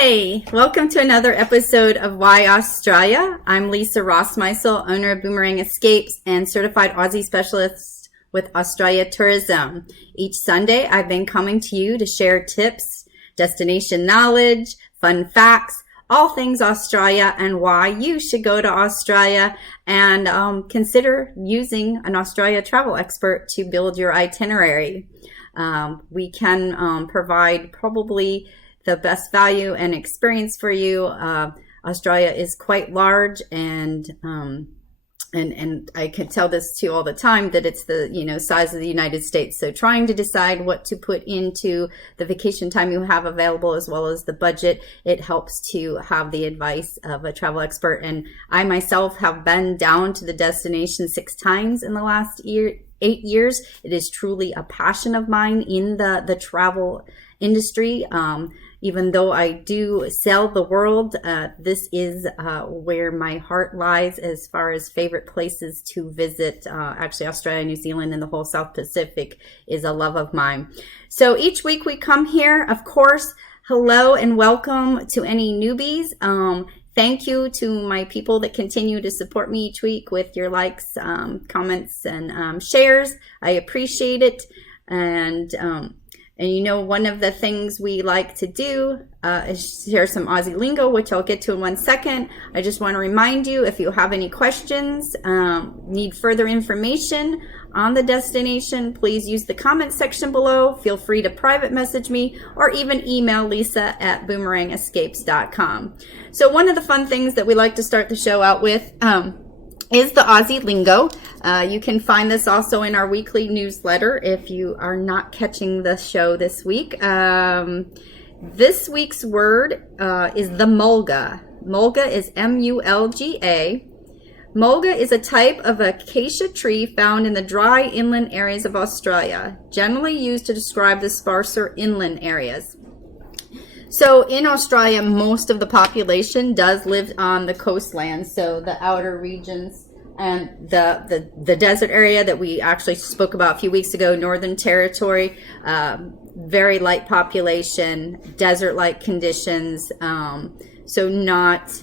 Hi, welcome to another episode of Why Australia. I'm Lisa Rossmeissl, owner of Boomerang Escapes and certified Aussie specialist with Australia Tourism. Each Sunday, I've been coming to you to share tips, destination knowledge, fun facts, all things Australia and why you should go to Australia and consider using an Australia travel expert to build your itinerary. We can provide probably the best value and experience for you. Australia is quite large, and I can tell this to you all the time that it's the size of the United States. So trying to decide what to put into the vacation time you have available as well as the budget, it helps to have the advice of a travel expert. And I myself have been down to the destination 6 times in the last 8 years. It is truly a passion of mine in the travel industry. Even though I do sell the world, this is where my heart lies as far as favorite places to visit. Actually, Australia, New Zealand, and the whole South Pacific is a love of mine. So each week we come here, of course, hello and welcome to any newbies. Thank you to my people that continue to support me each week with your likes, comments, and shares. I appreciate it. And one of the things we like to do is share some Aussie Lingo, which I'll get to in 1 second. I just want to remind you, if you have any questions, need further information on the destination, please use the comment section below. Feel free to private message me or even email lisa@boomerangescapes.com. So one of the fun things that we like to start the show out with is the Aussie Lingo. You can find this also in our weekly newsletter if you are not catching the show this week. This week's word is the mulga. Mulga is M-U-L-G-A. Mulga is a type of acacia tree found in the dry inland areas of Australia, generally used to describe the sparser inland areas. So in Australia, most of the population does live on the coastland, so the outer regions and the desert area that we actually spoke about a few weeks ago, Northern Territory, very light population, desert-like conditions, so not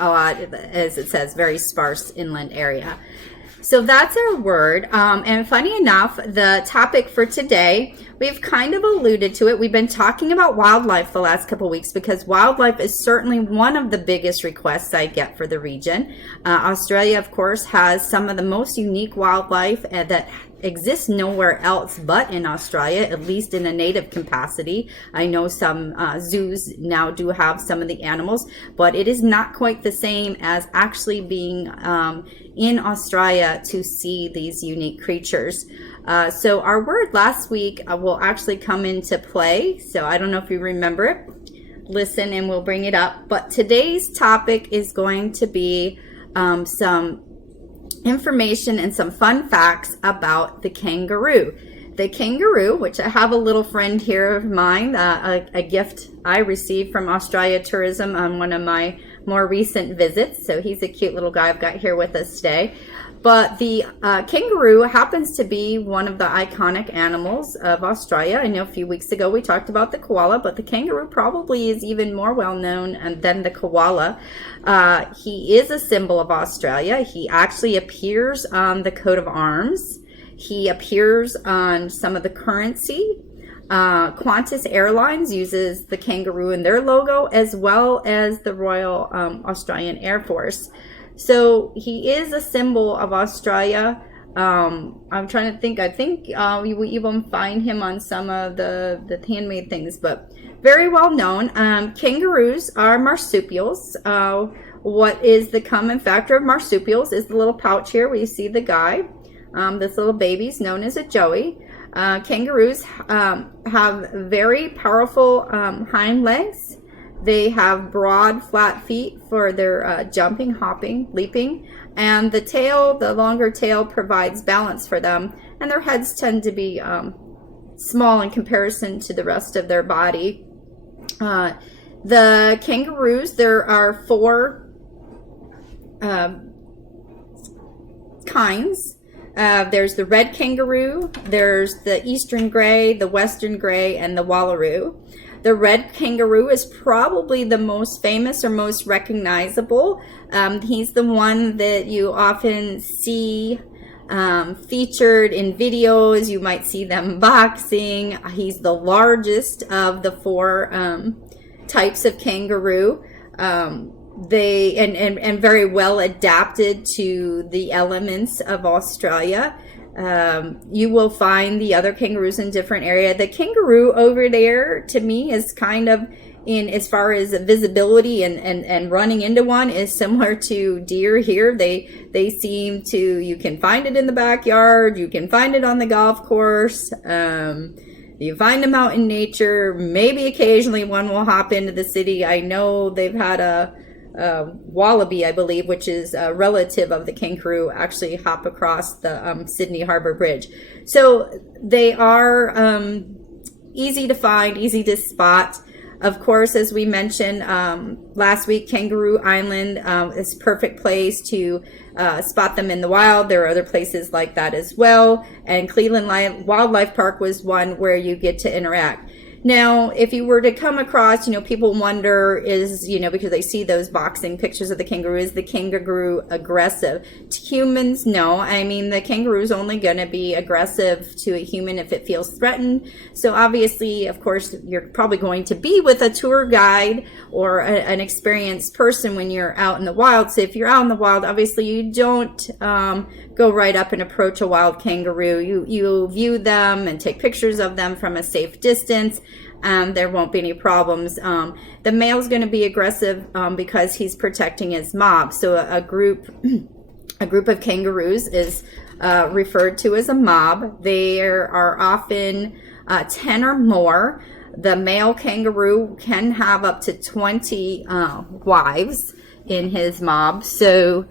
a lot, as it says, very sparse inland area. So that's our word. And funny enough, the topic for today, we've kind of alluded to it. We've been talking about wildlife the last couple of weeks because wildlife is certainly one of the biggest requests I get for the region. Australia, of course, has some of the most unique wildlife that exists nowhere else but in Australia, at least in a native capacity. I know some zoos now do have some of the animals, but it is not quite the same as actually being in Australia to see these unique creatures. So our word last week will actually come into play. So I don't know if you remember it. Listen and we'll bring it up. But today's topic is going to be some information and some fun facts about the kangaroo. The kangaroo, which I have a little friend here of mine, a gift I received from Australia Tourism on one of my more recent visits. So he's a cute little guy I've got here with us today. But the kangaroo happens to be one of the iconic animals of Australia. I know a few weeks ago we talked about the koala, but the kangaroo probably is even more well known than the koala. He is a symbol of Australia. He actually appears on the coat of arms. He appears on some of the currency. Qantas Airlines uses the kangaroo in their logo, as well as the Royal Australian Air Force. So he is a symbol of Australia. I'm trying to think. I think you even find him on some of the handmade things, but very well known. Kangaroos are marsupials. What is the common factor of marsupials is the little pouch here where you see the guy. This little baby's known as a joey. Kangaroos have very powerful hind legs. They have broad, flat feet for their jumping, hopping, leaping, and the tail, the longer tail, provides balance for them, and their heads tend to be small in comparison to the rest of their body. The kangaroos, there are 4 kinds. There's the red kangaroo, there's the eastern gray, the western gray, and the wallaroo. The red kangaroo is probably the most famous or most recognizable. He's the one that you often see featured in videos. You might see them boxing. He's the largest of the four types of kangaroo. They and very well adapted to the elements of Australia. You will find the other kangaroos in different area. The kangaroo over there, to me, is kind of, in as far as visibility and running into one, is similar to deer here. They seem to, you can find it in the backyard, you can find it on the golf course, you find them out in nature. Maybe occasionally one will hop into the city. I know they've had a wallaby, I believe, which is a relative of the kangaroo, actually hop across the Sydney Harbor Bridge. So they are easy to find, easy to spot. Of course, as we mentioned last week, Kangaroo Island is a perfect place to spot them in the wild. There are other places like that as well. And Cleveland Wildlife Park was one where you get to interact. Now, if you were to come across, people wonder, because they see those boxing pictures of the kangaroo, is the kangaroo aggressive? To humans, no. I mean, the kangaroo is only going to be aggressive to a human if it feels threatened. So obviously, of course, you're probably going to be with a tour guide or an experienced person when you're out in the wild. So if you're out in the wild, obviously you don't go right up and approach a wild kangaroo. You view them and take pictures of them from a safe distance. There won't be any problems. The male's going to be aggressive because he's protecting his mob. So a group of kangaroos is referred to as a mob. There are often 10 or more. The male kangaroo can have up to 20 wives in his mob. So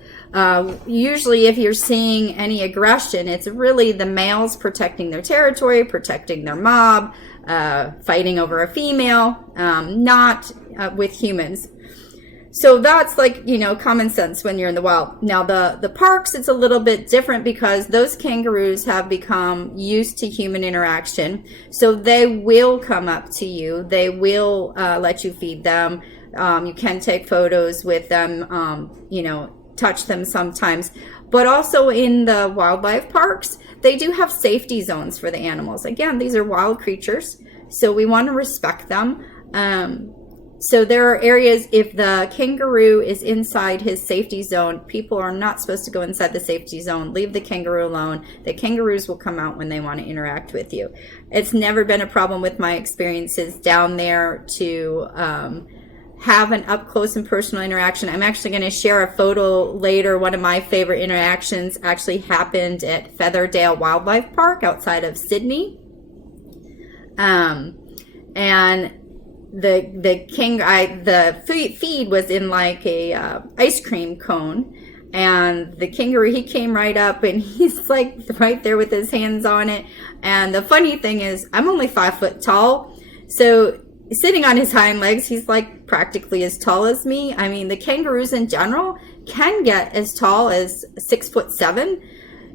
usually if you're seeing any aggression, it's really the males protecting their territory, protecting their mob, fighting over a female, not with humans. So that's like, common sense when you're in the wild. Now the parks, it's a little bit different because those kangaroos have become used to human interaction. So they will come up to you. They will let you feed them. You can take photos with them, touch them sometimes. But also in the wildlife parks, they do have safety zones for the animals. Again, these are wild creatures, so we want to respect them. So there are areas, if the kangaroo is inside his safety zone, people are not supposed to go inside the safety zone. Leave the kangaroo alone. The kangaroos will come out when they want to interact with you. It's never been a problem with my experiences down there to have an up close and personal interaction. I'm actually going to share a photo later. One of my favorite interactions actually happened at Featherdale Wildlife Park outside of Sydney. And the feed was in like a ice cream cone, and the kangaroo, he came right up and he's like right there with his hands on it. And the funny thing is, I'm only 5 foot tall, so sitting on his hind legs, he's like practically as tall as me. I mean, the kangaroos in general can get as tall as 6'7".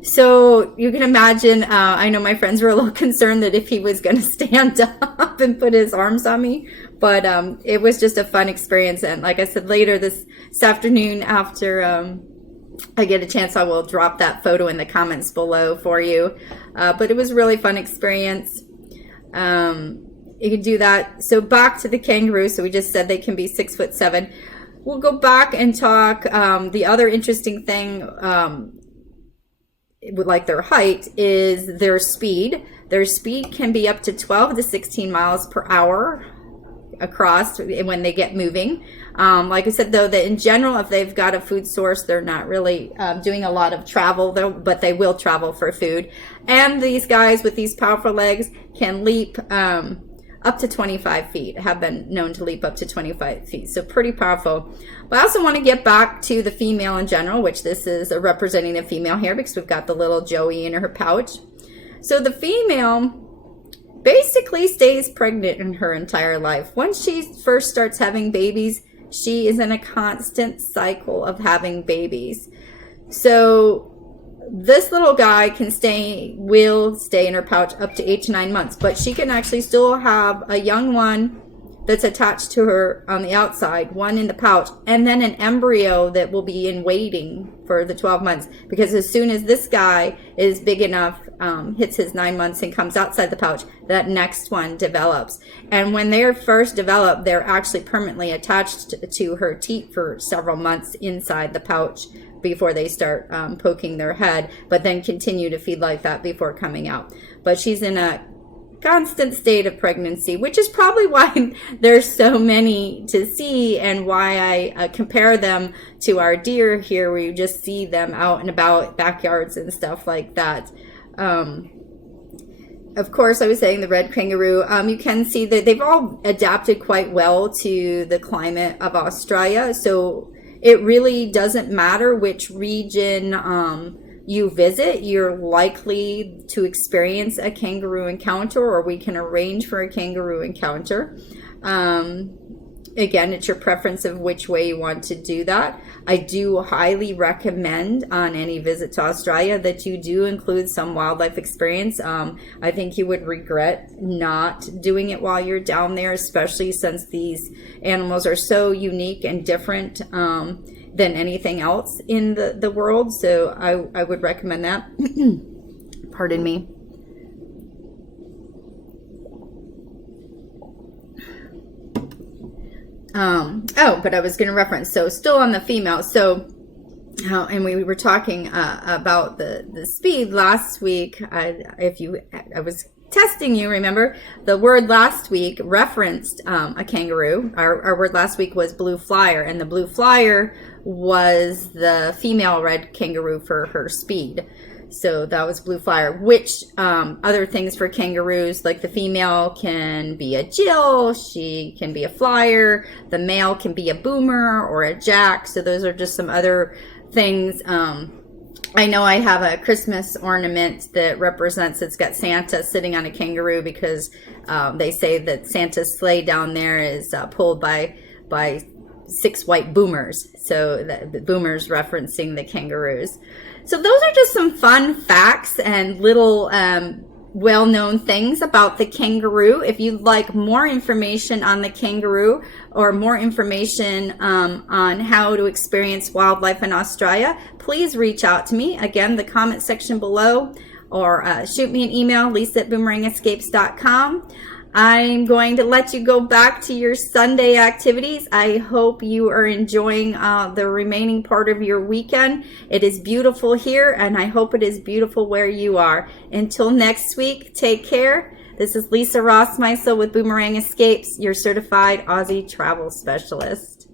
So you can imagine, I know my friends were a little concerned that if he was going to stand up and put his arms on me, but it was just a fun experience. And like I said, later this afternoon, after I get a chance, I will drop that photo in the comments below for you. But it was a really fun experience. You can do that. So back to the kangaroo. So we just said they can be 6'7". We'll go back and talk. The other interesting thing, like their height, is their speed. Their speed can be up to 12 to 16 miles per hour across when they get moving. Like I said, though, that in general, if they've got a food source, they're not really doing a lot of travel, though, but they will travel for food. And these guys with these powerful legs can leap up to 25 feet, have been known to leap up to 25 feet. So pretty powerful. But I also want to get back to the female in general, which this is representing the female here because we've got the little Joey in her pouch. So the female basically stays pregnant in her entire life. Once she first starts having babies, she is in a constant cycle of having babies. So this little guy will stay in her pouch up to 8 to 9 months, but she can actually still have a young one that's attached to her on the outside, one in the pouch, and then an embryo that will be in waiting for the 12 months. Because as soon as this guy is big enough, hits his 9 months and comes outside the pouch, that next one develops. And when they're first developed, they're actually permanently attached to her teat for several months inside the pouch before they start poking their head, but then continue to feed like that before coming out. But she's in a constant state of pregnancy, which is probably why there's so many to see, and why I compare them to our deer here, where you just see them out and about backyards and stuff like that. Of course, I was saying the red kangaroo, you can see that they've all adapted quite well to the climate of Australia. So it really doesn't matter which region you visit, you're likely to experience a kangaroo encounter, or we can arrange for a kangaroo encounter. Again, it's your preference of which way you want to do that. I do highly recommend on any visit to Australia that you do include some wildlife experience. I think you would regret not doing it while you're down there, especially since these animals are so unique and different than anything else in the world. So I would recommend that. Pardon me. But I was going to reference, so still on the female. So, and we were talking about the speed last week. I was testing you, remember? The word last week referenced a kangaroo. Our word last week was blue flyer, and the blue flyer was the female red kangaroo for her speed. So that was blue flyer. Which other things for kangaroos, like the female can be a Jill, she can be a flyer, the male can be a boomer or a jack. So those are just some other things. I know I have a Christmas ornament that represents, it's got Santa sitting on a kangaroo, because they say that Santa's sleigh down there is pulled by 6 white boomers. So the boomers referencing the kangaroos. So those are just some fun facts and little well-known things about the kangaroo. If you'd like more information on the kangaroo, or more information on how to experience wildlife in Australia, please reach out to me. Again, the comment section below, or shoot me an email, lisa@boomerangescapes.com. I'm going to let you go back to your Sunday activities. I hope you are enjoying the remaining part of your weekend. It is beautiful here, and I hope it is beautiful where you are. Until next week, take care. This is Lisa Rossmeissl with Boomerang Escapes, your certified Aussie travel specialist.